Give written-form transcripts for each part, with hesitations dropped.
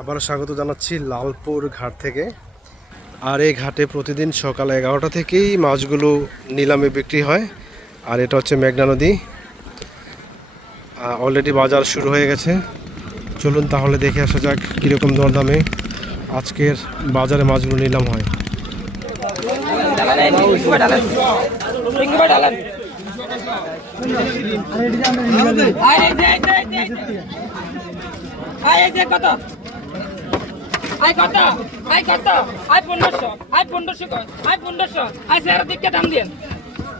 আবার স্বাগত জানাচ্ছি লালপুর ঘাট থেকে। আর এই ঘাটে প্রতিদিন সকাল 11টা থেকেই মাছগুলো নিলামে বিক্রি হয়। আর এটা হচ্ছে মেঘনা নদী। অলরেডি বাজার শুরু হয়ে গেছে। চলুন তাহলে দেখে আসা যাক কীরকম দরদামে আজকের বাজারে মাছগুলো নিলাম হয়। কত আই কত আই কত আই 1500 আই 1500 কর আই 1500 আই স্যার দিকে দাম দেন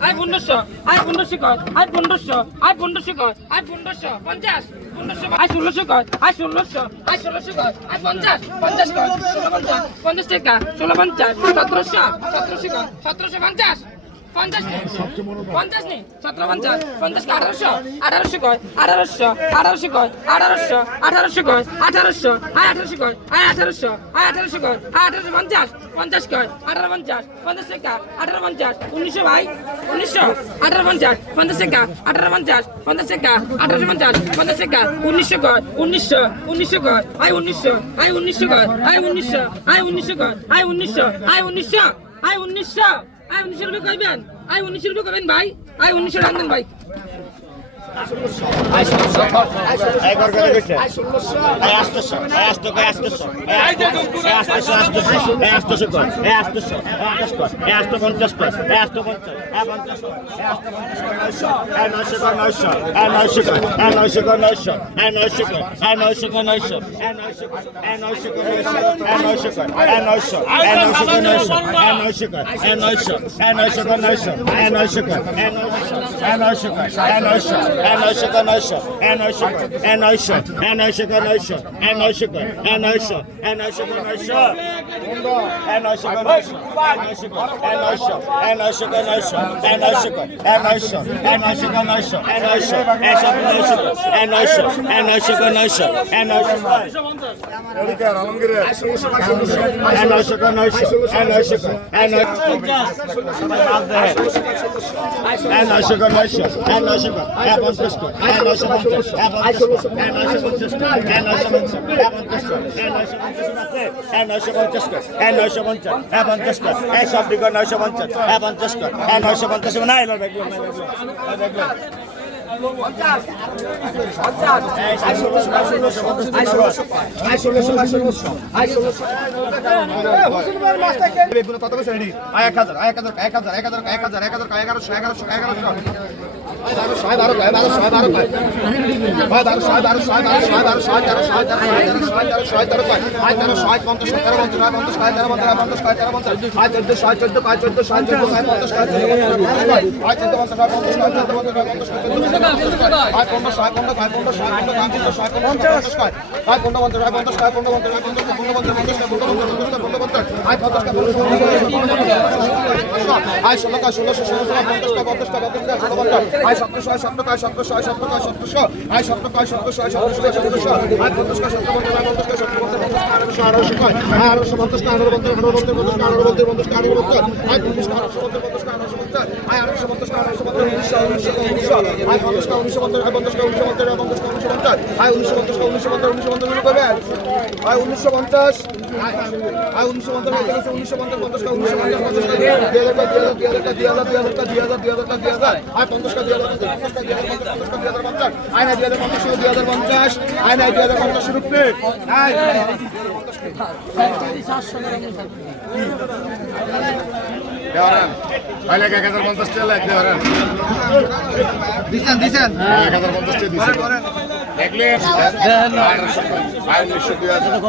আই 1500 আই 1500 কর আই 1500 আই 1500 কর আই 1500 50 1500 আই 1600 কর আই 1600 আই 1600 কর আই 50 50 কর 1650 50 টাকা 1650 1700 1700 কর 1750 50 নেই 1750 50 1800 1800 কয় 1800 1800 কয় 1800 1800 কয় 1800 আয় 1800 কয় আয় 1800 আয় 1800 কয় আয় 1850 50 কয় 1850 50 টাকা 1850 1900 ভাই 1900 1850 50 টাকা 1850 50 টাকা 1850 50 টাকা 1900 কয় 1900 1900 কয় আয় 1900 আয় 1900 কয় আয় 1900 আয় 1900 কয় আয় 1900 আয় 1900 আয় 1900 আই 1900 রুপে কইবেন আই 1900 রুপে কইবেন ভাই আই 1900 রাখবেন ভাই আই 1600 আই কর করে কইছে I 1600 I 800 I 800 I 800 I 800 I 800 কর আই 800 আই 850 কর আই 850 আই 50 আই 900 কর 900 আই 900 কর আই 900 কর 900 আই 900 কর আই 900 কর 900 আই 900 কর আই 900 কর 900 আই 900 কর আই 900 আই 900 কর 900 আই 900 কর আই 900 আই 900 কর 900 আই 900 কর আই 900 কর আই 900 আই 900 কর 900 আই 900 কর 900 আই 900 কর 900 আই 900 কর আই 900 আই 900 কর 900 আই 900 কর 900 আই 900 কর আই 900 আই 900 কর 900 আই 900 কর আই 900 আই 900 কর 900 আই 900 আই 900 আই 900 কর 900 আই 900 অধিকার আলমগীর আই 900 কর 900 আই 900 কর আই 900 আই 900 কর 900 আই 900 কর আই 50 কর আই 950 আই 50 আই 950 কর আই 950 আই 950 কর আই 950 আই 50 কর এই সব দিক 950 আই 50 কর আই 950 না এলো দেখো দেখো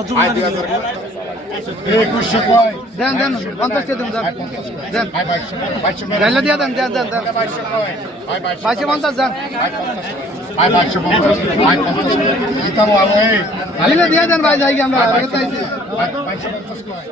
1050 2100 কয় দেন দেন 50 টাকা দেন দেন গাইলা দিয়া দেন দেন দেন দেন 2250 দেন গাইলা দিয়া দেন ভাই যাই আমরা কোথাইছি 1150